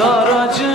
daracı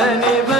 beni ben